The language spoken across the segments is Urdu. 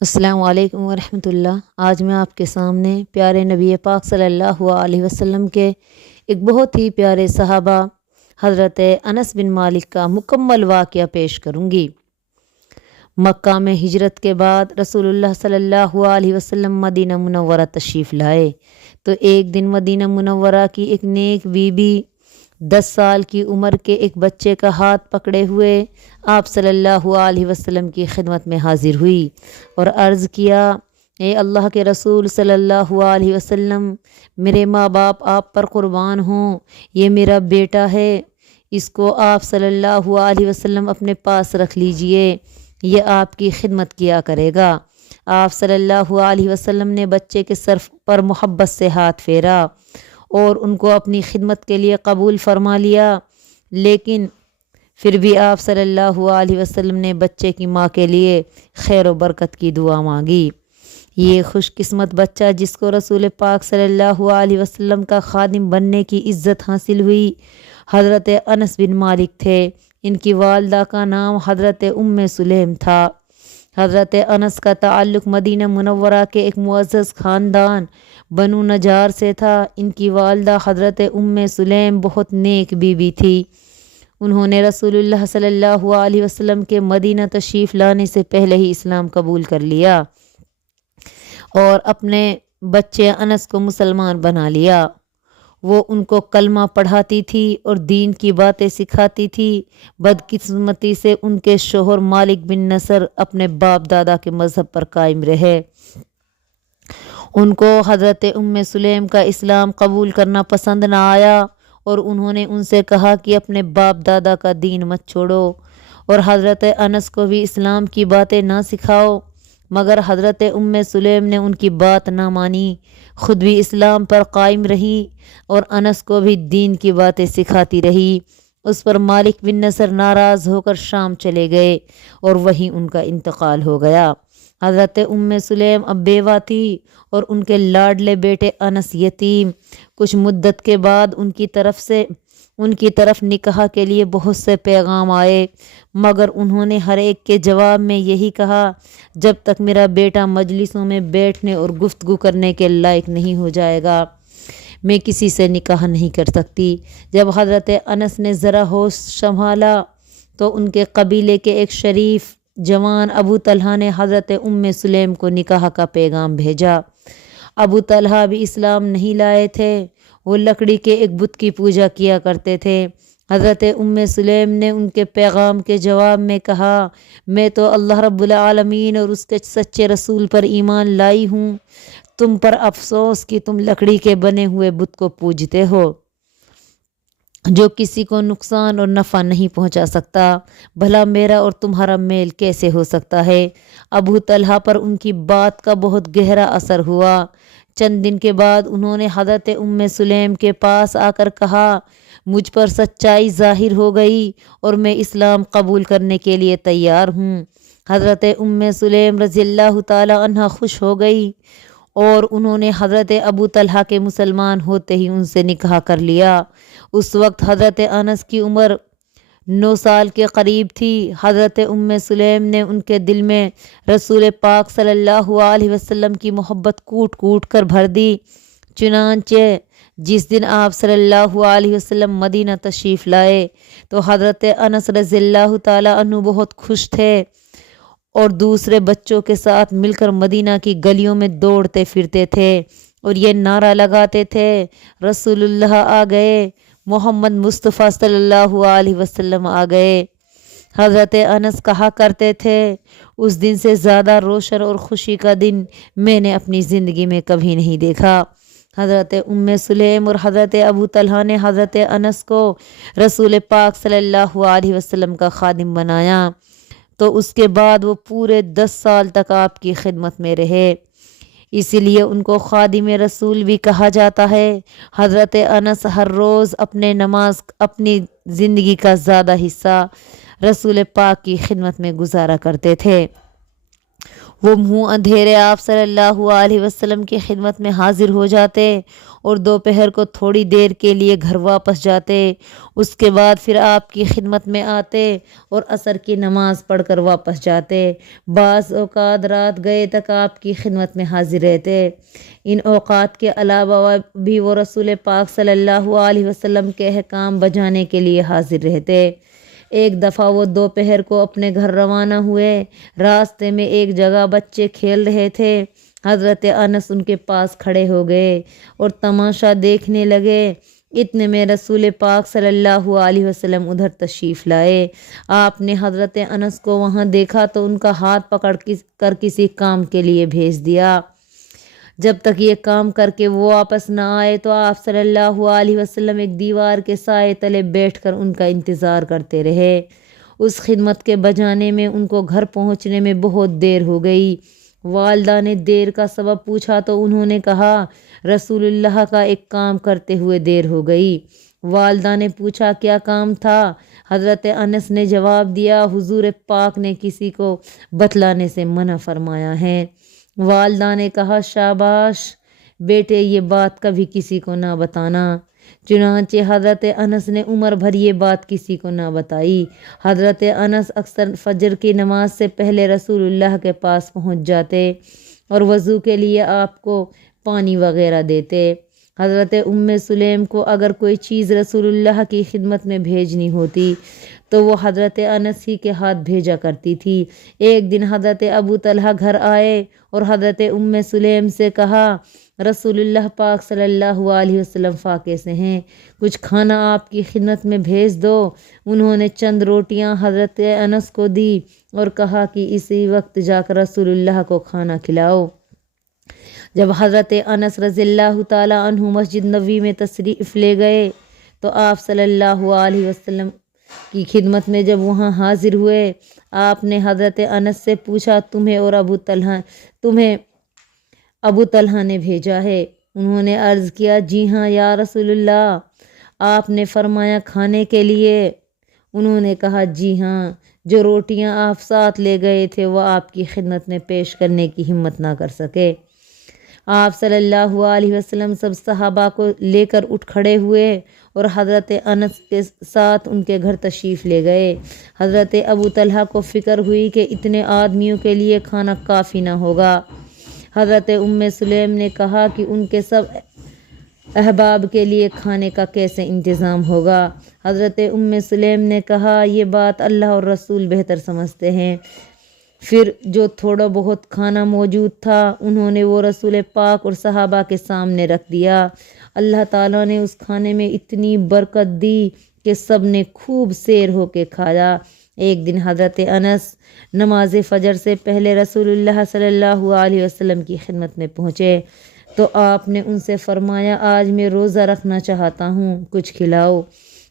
السلام علیکم ورحمۃ اللہ۔ آج میں آپ کے سامنے پیارے نبی پاک صلی اللہ علیہ وسلم کے ایک بہت ہی پیارے صحابہ حضرت انس بن مالک کا مکمل واقعہ پیش کروں گی۔ مکہ میں ہجرت کے بعد رسول اللہ صلی اللہ علیہ وسلم مدینہ منورہ تشریف لائے تو ایک دن مدینہ منورہ کی ایک نیک بی بی 10 سال کی عمر کے ایک بچے کا ہاتھ پکڑے ہوئے آپ صلی اللہ علیہ وسلم کی خدمت میں حاضر ہوئی اور عرض کیا، اے اللہ کے رسول صلی اللہ علیہ وسلم، میرے ماں باپ آپ پر قربان ہوں، یہ میرا بیٹا ہے، اس کو آپ صلی اللہ علیہ وسلم اپنے پاس رکھ لیجئے، یہ آپ کی خدمت کیا کرے گا۔ آپ صلی اللہ علیہ وسلم نے بچے کے سر پر محبت سے ہاتھ پھیرا اور ان کو اپنی خدمت کے لیے قبول فرما لیا، لیکن پھر بھی آپ صلی اللہ علیہ وسلم نے بچے کی ماں کے لیے خیر و برکت کی دعا مانگی۔ یہ خوش قسمت بچہ جس کو رسول پاک صلی اللہ علیہ وسلم کا خادم بننے کی عزت حاصل ہوئی، حضرت انس بن مالک تھے۔ ان کی والدہ کا نام حضرت ام سلیم تھا۔ حضرت انس کا تعلق مدینہ منورہ کے ایک معزز خاندان بنو نجار سے تھا۔ ان کی والدہ حضرت ام سلیم بہت نیک بی بی تھی۔ انہوں نے رسول اللہ صلی اللہ علیہ وسلم کے مدینہ تشریف لانے سے پہلے ہی اسلام قبول کر لیا اور اپنے بچے انس کو مسلمان بنا لیا۔ وہ ان کو کلمہ پڑھاتی تھی اور دین کی باتیں سکھاتی تھی۔ بدقسمتی سے ان کے شوہر مالک بن نصر اپنے باپ دادا کے مذہب پر قائم رہے۔ ان کو حضرت ام سلیم کا اسلام قبول کرنا پسند نہ آیا اور انہوں نے ان سے کہا کہ اپنے باپ دادا کا دین مت چھوڑو اور حضرت انس کو بھی اسلام کی باتیں نہ سکھاؤ، مگر حضرت ام سلیم نے ان کی بات نہ مانی، خود بھی اسلام پر قائم رہی اور انس کو بھی دین کی باتیں سکھاتی رہی۔ اس پر مالک بن نصر ناراض ہو کر شام چلے گئے اور وہیں ان کا انتقال ہو گیا۔ حضرت ام سلیم اب بیوہ تھی اور ان کے لاڈلے بیٹے انس یتیم۔ کچھ مدت کے بعد ان کی طرف نکاح کے لیے بہت سے پیغام آئے، مگر انہوں نے ہر ایک کے جواب میں یہی کہا، جب تک میرا بیٹا مجلسوں میں بیٹھنے اور گفتگو کرنے کے لائق نہیں ہو جائے گا میں کسی سے نکاح نہیں کر سکتی۔ جب حضرت انس نے ذرا ہوش سنبھالا تو ان کے قبیلے کے ایک شریف جوان ابو طلحہ نے حضرت ام سلیم کو نکاح کا پیغام بھیجا۔ ابو طلحہ بھی اسلام نہیں لائے تھے، وہ لکڑی کے ایک بت کی پوجا کیا کرتے تھے۔ حضرت ام سلیم نے ان کے پیغام کے جواب میں کہا، میں تو اللہ رب العالمین اور اس کے سچے رسول پر ایمان لائی ہوں، تم پر افسوس کہ تم لکڑی کے بنے ہوئے بت کو پوجتے ہو جو کسی کو نقصان اور نفع نہیں پہنچا سکتا، بھلا میرا اور تمہارا میل کیسے ہو سکتا ہے؟ ابو طلحہ پر ان کی بات کا بہت گہرا اثر ہوا۔ چند دن کے بعد انہوں نے حضرت ام سلیم کے پاس آ کر کہا، مجھ پر سچائی ظاہر ہو گئی اور میں اسلام قبول کرنے کے لیے تیار ہوں۔ حضرت ام سلیم رضی اللہ تعالی عنہ خوش ہو گئی اور انہوں نے حضرت ابو طلحہ کے مسلمان ہوتے ہی ان سے نکاح کر لیا۔ اس وقت حضرت انس کی عمر 9 سال کے قریب تھی۔ حضرت ام سلیم نے ان کے دل میں رسول پاک صلی اللہ علیہ وسلم کی محبت کوٹ کوٹ کر بھر دی۔ چنانچہ جس دن آپ صلی اللہ علیہ وسلم مدینہ تشریف لائے تو حضرت انس رضی اللہ تعالی عنہ بہت خوش تھے اور دوسرے بچوں کے ساتھ مل کر مدینہ کی گلیوں میں دوڑتے پھرتے تھے اور یہ نعرہ لگاتے تھے، رسول اللہ آ گئے، محمد مصطفیٰ صلی اللہ علیہ وسلم آ گئے۔ حضرت انس کہا کرتے تھے، اس دن سے زیادہ روشن اور خوشی کا دن میں نے اپنی زندگی میں کبھی نہیں دیکھا۔ حضرت ام سلیم اور حضرت ابو طلحہ نے حضرت انس کو رسول پاک صلی اللہ علیہ وسلم کا خادم بنایا تو اس کے بعد وہ پورے 10 سال تک آپ کی خدمت میں رہے، اسی لیے ان کو خادم رسول بھی کہا جاتا ہے۔ حضرت انس ہر روز اپنی زندگی کا زیادہ حصہ رسول پاک کی خدمت میں گزارا کرتے تھے۔ وہ منہ اندھیرے آپ صلی اللہ علیہ وسلم کی خدمت میں حاضر ہو جاتے اور دوپہر کو تھوڑی دیر کے لیے گھر واپس جاتے، اس کے بعد پھر آپ کی خدمت میں آتے اور عصر کی نماز پڑھ کر واپس جاتے۔ بعض اوقات رات گئے تک آپ کی خدمت میں حاضر رہتے۔ ان اوقات کے علاوہ بھی وہ رسول پاک صلی اللہ علیہ وسلم کے احکام بجانے کے لیے حاضر رہتے۔ ایک دفعہ وہ دوپہر کو اپنے گھر روانہ ہوئے، راستے میں ایک جگہ بچے کھیل رہے تھے۔ حضرت انس ان کے پاس کھڑے ہو گئے اور تماشا دیکھنے لگے۔ اتنے میں رسول پاک صلی اللہ علیہ وسلم ادھر تشریف لائے۔ آپ نے حضرت انس کو وہاں دیکھا تو ان کا ہاتھ پکڑ کر کسی کام کے لیے بھیج دیا۔ جب تک یہ کام کر کے وہ واپس نہ آئے تو آپ صلی اللہ علیہ وسلم ایک دیوار کے سائے تلے بیٹھ کر ان کا انتظار کرتے رہے۔ اس خدمت کے بجانے میں ان کو گھر پہنچنے میں بہت دیر ہو گئی۔ والدہ نے دیر کا سبب پوچھا تو انہوں نے کہا رسول اللہ کا ایک کام کرتے ہوئے دیر ہو گئی۔ والدہ نے پوچھا کیا کام تھا؟ حضرت انس نے جواب دیا حضور پاک نے کسی کو بتلانے سے منع فرمایا ہے۔ والدہ نے کہا شاباش بیٹے، یہ بات کبھی کسی کو نہ بتانا۔ چنانچہ حضرت انس نے عمر بھر یہ بات کسی کو نہ بتائی۔ حضرت انس اکثر فجر کی نماز سے پہلے رسول اللہ کے پاس پہنچ جاتے اور وضو کے لیے آپ کو پانی وغیرہ دیتے۔ حضرت ام سلیم کو اگر کوئی چیز رسول اللہ کی خدمت میں بھیجنی ہوتی تو وہ حضرت انس ہی کے ہاتھ بھیجا کرتی تھی۔ ایک دن حضرت ابو طلحہ گھر آئے اور حضرت ام سلیم سے کہا رسول اللہ پاک صلی اللہ علیہ وسلم فاقے سے ہیں، کچھ کھانا آپ کی خدمت میں بھیج دو۔ انہوں نے چند روٹیاں حضرت انس کو دی اور کہا کہ اسی وقت جا کر رسول اللہ کو کھانا کھلاؤ۔ جب حضرت انس رضی اللہ تعالیٰ عنہ مسجد نبوی میں تشریف لے گئے تو آپ صلی اللہ علیہ وسلم کی خدمت میں جب وہاں حاضر ہوئے، آپ نے حضرت انس سے پوچھا تمہیں ابو طلحہ نے بھیجا ہے؟ انہوں نے عرض کیا جی ہاں یا رسول اللہ۔ آپ نے فرمایا کھانے کے لیے؟ انہوں نے کہا جی ہاں، جو روٹیاں آپ ساتھ لے گئے تھے وہ آپ کی خدمت میں پیش کرنے کی ہمت نہ کر سکے۔ آپ صلی اللہ علیہ وسلم سب صحابہ کو لے کر اٹھ کھڑے ہوئے اور حضرت انس کے ساتھ ان کے گھر تشریف لے گئے۔ حضرت ابو طلحہ کو فکر ہوئی کہ اتنے آدمیوں کے لیے کھانا کافی نہ ہوگا۔ حضرت ام سلیم نے کہا کہ ان کے سب احباب کے لیے کھانے کا کیسے انتظام ہوگا؟ حضرت ام سلیم نے کہا یہ بات اللہ اور رسول بہتر سمجھتے ہیں۔ پھر جو تھوڑا بہت کھانا موجود تھا انہوں نے وہ رسول پاک اور صحابہ کے سامنے رکھ دیا۔ اللہ تعالیٰ نے اس کھانے میں اتنی برکت دی کہ سب نے خوب سیر ہو کے کھایا۔ ایک دن حضرت انس نماز فجر سے پہلے رسول اللہ صلی اللہ علیہ وسلم کی خدمت میں پہنچے تو آپ نے ان سے فرمایا آج میں روزہ رکھنا چاہتا ہوں، کچھ کھلاؤ۔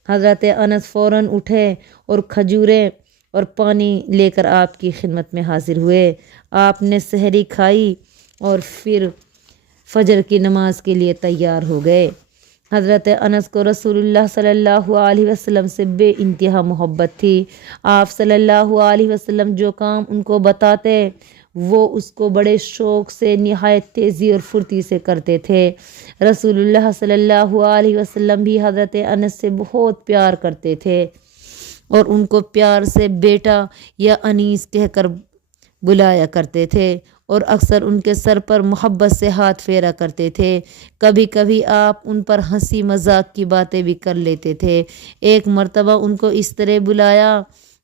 حضرت انس فوراً اٹھے اور کھجوریں اور پانی لے کر آپ کی خدمت میں حاضر ہوئے۔ آپ نے سحری کھائی اور پھر فجر کی نماز کے لیے تیار ہو گئے۔ حضرت انس کو رسول اللہ صلی اللہ علیہ وسلم سے بے انتہا محبت تھی۔ آپ صلی اللہ علیہ وسلم جو کام ان کو بتاتے وہ اس کو بڑے شوق سے نہایت تیزی اور پھرتی سے کرتے تھے۔ رسول اللہ صلی اللہ علیہ وسلم بھی حضرت انس سے بہت پیار کرتے تھے اور ان کو پیار سے بیٹا یا انیس کہہ کر بلایا کرتے تھے اور اکثر ان کے سر پر محبت سے ہاتھ پھیرا کرتے تھے۔ کبھی کبھی آپ ان پر ہنسی مذاق کی باتیں بھی کر لیتے تھے۔ ایک مرتبہ ان کو اس طرح بلایا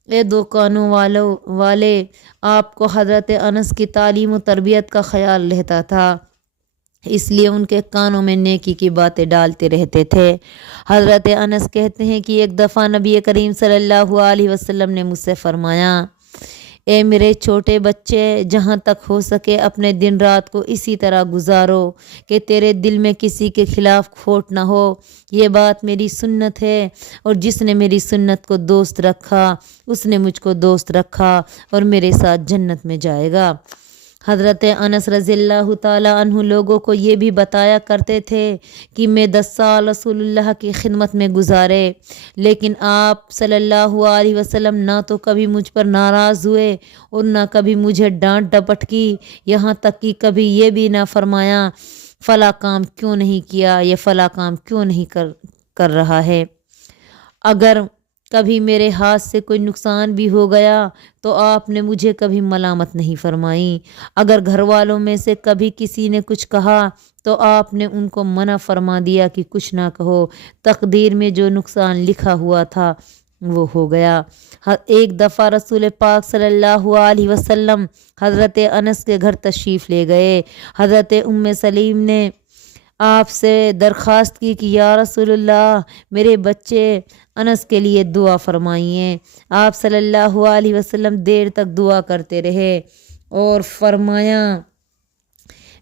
اے دو کانوں والے، آپ کو حضرت انس کی تعلیم و تربیت کا خیال رہتا تھا، اس لیے ان کے کانوں میں نیکی کی باتیں ڈالتے رہتے تھے۔ حضرت انس کہتے ہیں کہ ایک دفعہ نبی کریم صلی اللہ علیہ وسلم نے مجھ سے فرمایا اے میرے چھوٹے بچے، جہاں تک ہو سکے اپنے دن رات کو اسی طرح گزارو کہ تیرے دل میں کسی کے خلاف کھوٹ نہ ہو۔ یہ بات میری سنت ہے اور جس نے میری سنت کو دوست رکھا اس نے مجھ کو دوست رکھا اور میرے ساتھ جنت میں جائے گا۔ حضرت انس رضی اللہ تعالیٰ عنہ لوگوں کو یہ بھی بتایا کرتے تھے کہ میں 10 سال رسول اللہ کی خدمت میں گزارے، لیکن آپ صلی اللہ علیہ وسلم نہ تو کبھی مجھ پر ناراض ہوئے اور نہ کبھی مجھے ڈانٹ ڈپٹ کی، یہاں تک کہ کبھی یہ بھی نہ فرمایا فلاں کام کیوں نہیں کیا، یہ فلاں کام کیوں نہیں کر رہا ہے۔ اگر کبھی میرے ہاتھ سے کوئی نقصان بھی ہو گیا تو آپ نے مجھے کبھی ملامت نہیں فرمائی۔ اگر گھر والوں میں سے کبھی کسی نے کچھ کہا تو آپ نے ان کو منع فرما دیا کہ کچھ نہ کہو، تقدیر میں جو نقصان لکھا ہوا تھا وہ ہو گیا۔ ایک دفعہ رسول پاک صلی اللہ علیہ وسلم حضرت انس کے گھر تشریف لے گئے۔ حضرت ام سلیم نے آپ سے درخواست کی کہ یا رسول اللہ، میرے بچے انس کے لیے دعا فرمائیے۔ آپ صلی اللہ علیہ وسلم دیر تک دعا کرتے رہے اور فرمایا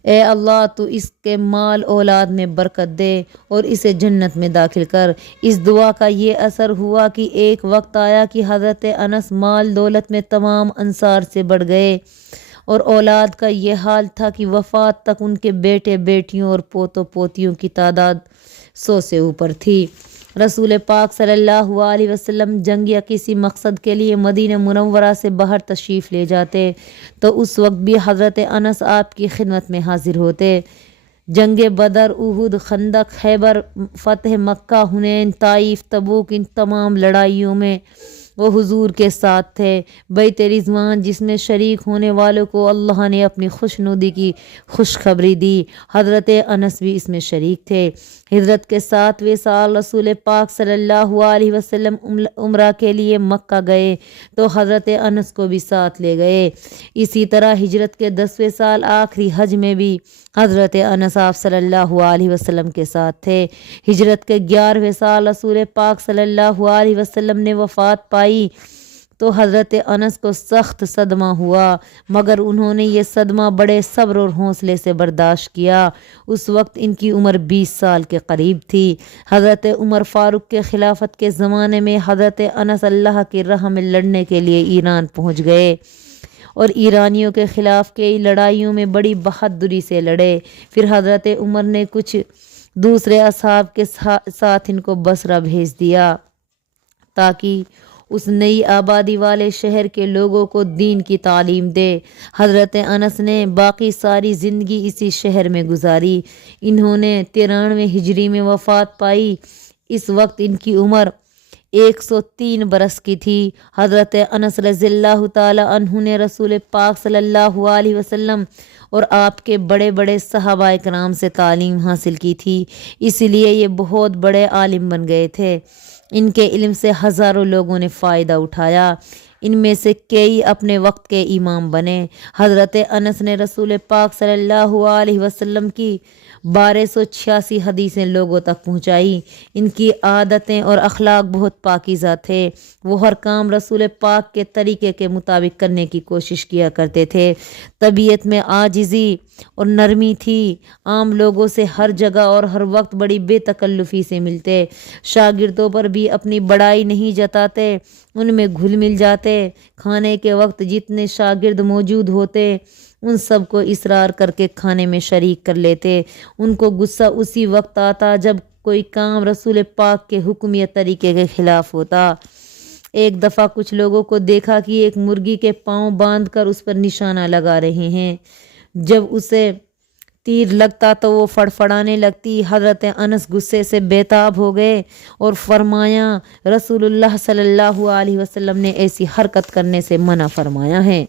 اے اللہ تو اس کے مال اولاد میں برکت دے اور اسے جنت میں داخل کر۔ اس دعا کا یہ اثر ہوا کہ ایک وقت آیا کہ حضرت انس مال دولت میں تمام انصار سے بڑھ گئے اور اولاد کا یہ حال تھا کہ وفات تک ان کے بیٹے بیٹیوں اور پوتوں پوتیوں کی تعداد 100 سے اوپر تھی۔ رسول پاک صلی اللہ علیہ وسلم جنگ یا کسی مقصد کے لیے مدینہ منورہ سے باہر تشریف لے جاتے تو اس وقت بھی حضرت انس آپ کی خدمت میں حاضر ہوتے۔ جنگ بدر، احد، خندق، خیبر، فتح مکہ، حنین، طائف، تبوک، ان تمام لڑائیوں میں وہ حضور کے ساتھ تھے۔ بیت رضوان جس میں شریک ہونے والوں کو اللہ نے اپنی خوشنودی کی خوشخبری دی، حضرت انس بھی اس میں شریک تھے۔ ہجرت کے 7ویں سال رسول پاک صلی اللہ علیہ وسلم عمرہ کے لیے مکہ گئے تو حضرت انس کو بھی ساتھ لے گئے۔ اسی طرح ہجرت کے 10ویں سال آخری حج میں بھی حضرت انس آپ صلی اللہ علیہ وسلم کے ساتھ تھے۔ ہجرت کے 11ویں سال رسول پاک صلی اللہ علیہ وسلم نے وفات پائی تو حضرت انس کو سخت صدمہ ہوا، مگر انہوں نے یہ صدمہ بڑے صبر اور حوصلے سے برداشت کیا۔ اس وقت ان کی عمر 20 سال کے قریب تھی۔ حضرت عمر فاروق کے خلافت کے زمانے میں حضرت انس اللہ کی راہ میں لڑنے کے لیے ایران پہنچ گئے اور ایرانیوں کے خلاف کئی لڑائیوں میں بڑی بہادری سے لڑے۔ پھر حضرت عمر نے کچھ دوسرے اصحاب کے ساتھ ان کو بصرہ بھیج دیا تاکہ اس نئی آبادی والے شہر کے لوگوں کو دین کی تعلیم دے۔ حضرت انس نے باقی ساری زندگی اسی شہر میں گزاری۔ انہوں نے 93 ہجری میں وفات پائی۔ اس وقت ان کی عمر 103 برس کی تھی۔ حضرت انس رضی اللہ تعالی عنہ نے رسول پاک صلی اللہ علیہ وسلم اور آپ کے بڑے بڑے صحابہ کرام سے تعلیم حاصل کی تھی، اس لیے یہ بہت بڑے عالم بن گئے تھے۔ ان کے علم سے ہزاروں لوگوں نے فائدہ اٹھایا، ان میں سے کئی اپنے وقت کے امام بنے۔ حضرت انس نے رسول پاک صلی اللہ علیہ وسلم کی 1286 حدیثیں لوگوں تک پہنچائی۔ ان کی عادتیں اور اخلاق بہت پاکیزہ تھے۔ وہ ہر کام رسول پاک کے طریقے کے مطابق کرنے کی کوشش کیا کرتے تھے۔ طبیعت میں عاجزی اور نرمی تھی۔ عام لوگوں سے ہر جگہ اور ہر وقت بڑی بے تکلفی سے ملتے، شاگردوں پر بھی اپنی بڑائی نہیں جتاتے، ان میں گھل مل جاتے۔ کھانے کے وقت جتنے شاگرد موجود ہوتے ان سب کو اصرار کر کے کھانے میں شریک کر لیتے۔ ان کو غصہ اسی وقت آتا جب کوئی کام رسول پاک کے حکم یا طریقے کے خلاف ہوتا۔ ایک دفعہ کچھ لوگوں کو دیکھا کہ ایک مرغی کے پاؤں باندھ کر اس پر نشانہ لگا رہے ہیں، جب اسے تیر لگتا تو وہ فڑفڑانے لگتی۔ حضرت انس غصے سے بے تاب ہو گئے اور فرمایا رسول اللہ صلی اللہ علیہ وسلم نے ایسی حرکت کرنے سے منع فرمایا ہے۔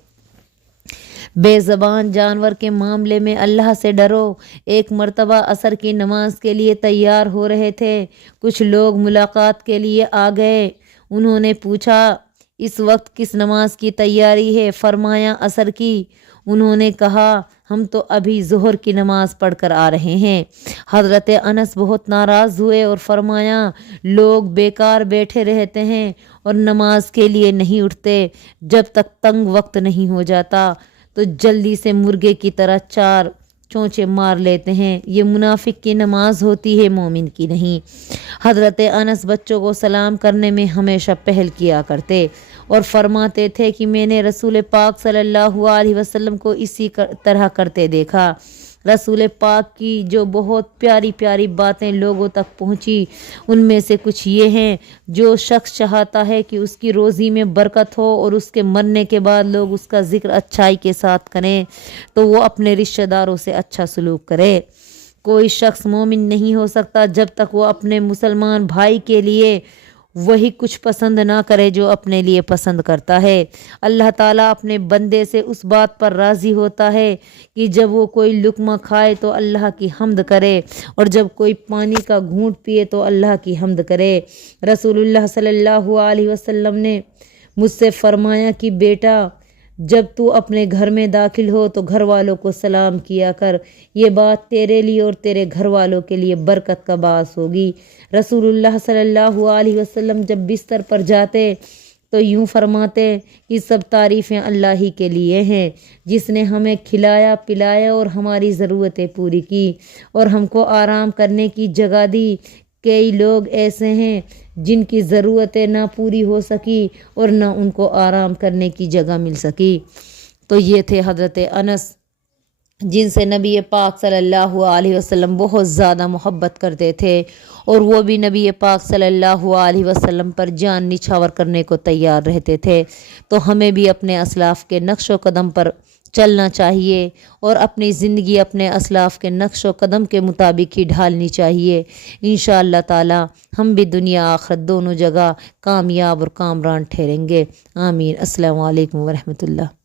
بے زبان جانور کے معاملے میں اللہ سے ڈرو۔ ایک مرتبہ عصر کی نماز کے لیے تیار ہو رہے تھے، کچھ لوگ ملاقات کے لیے آ گئے۔ انہوں نے پوچھا اس وقت کس نماز کی تیاری ہے؟ فرمایا عصر کی۔ انہوں نے کہا ہم تو ابھی ظہر کی نماز پڑھ کر آ رہے ہیں۔ حضرت انس بہت ناراض ہوئے اور فرمایا لوگ بیکار بیٹھے رہتے ہیں اور نماز کے لیے نہیں اٹھتے، جب تک تنگ وقت نہیں ہو جاتا تو جلدی سے مرغے کی طرح 4 چونچے مار لیتے ہیں۔ یہ منافق کی نماز ہوتی ہے، مومن کی نہیں۔ حضرت انس بچوں کو سلام کرنے میں ہمیشہ پہل کیا کرتے اور فرماتے تھے کہ میں نے رسول پاک صلی اللہ علیہ وسلم کو اسی طرح کرتے دیکھا۔ رسول پاک کی جو بہت پیاری پیاری باتیں لوگوں تک پہنچی ان میں سے کچھ یہ ہیں: جو شخص چاہتا ہے کہ اس کی روزی میں برکت ہو اور اس کے مرنے کے بعد لوگ اس کا ذکر اچھائی کے ساتھ کریں تو وہ اپنے رشتہ داروں سے اچھا سلوک کرے۔ کوئی شخص مومن نہیں ہو سکتا جب تک وہ اپنے مسلمان بھائی کے لیے وہی کچھ پسند نہ کرے جو اپنے لیے پسند کرتا ہے۔ اللہ تعالیٰ اپنے بندے سے اس بات پر راضی ہوتا ہے کہ جب وہ کوئی لقمہ کھائے تو اللہ کی حمد کرے اور جب کوئی پانی کا گھونٹ پیے تو اللہ کی حمد کرے۔ رسول اللہ صلی اللہ علیہ وسلم نے مجھ سے فرمایا کہ بیٹا، جب تو اپنے گھر میں داخل ہو تو گھر والوں کو سلام کیا کر، یہ بات تیرے لیے اور تیرے گھر والوں کے لیے برکت کا باعث ہوگی۔ رسول اللہ صلی اللہ علیہ وسلم جب بستر پر جاتے تو یوں فرماتے کہ سب تعریفیں اللہ ہی کے لیے ہیں جس نے ہمیں کھلایا پلایا اور ہماری ضرورتیں پوری کی اور ہم کو آرام کرنے کی جگہ دی۔ کئی لوگ ایسے ہیں جن کی ضرورتیں نہ پوری ہو سکی اور نہ ان کو آرام کرنے کی جگہ مل سکی۔ تو یہ تھے حضرت انس، جن سے نبی پاک صلی اللہ علیہ وسلم بہت زیادہ محبت کرتے تھے اور وہ بھی نبی پاک صلی اللہ علیہ وسلم پر جان نچھاور کرنے کو تیار رہتے تھے۔ تو ہمیں بھی اپنے اسلاف کے نقش و قدم پر چلنا چاہیے اور اپنی زندگی اپنے اسلاف کے نقش و قدم کے مطابق ہی ڈھالنی چاہیے۔ انشاءاللہ تعالی ہم بھی دنیا آخرت دونوں جگہ کامیاب اور کامران ٹھہریں گے۔ آمین۔ السلام علیکم ورحمۃ اللہ۔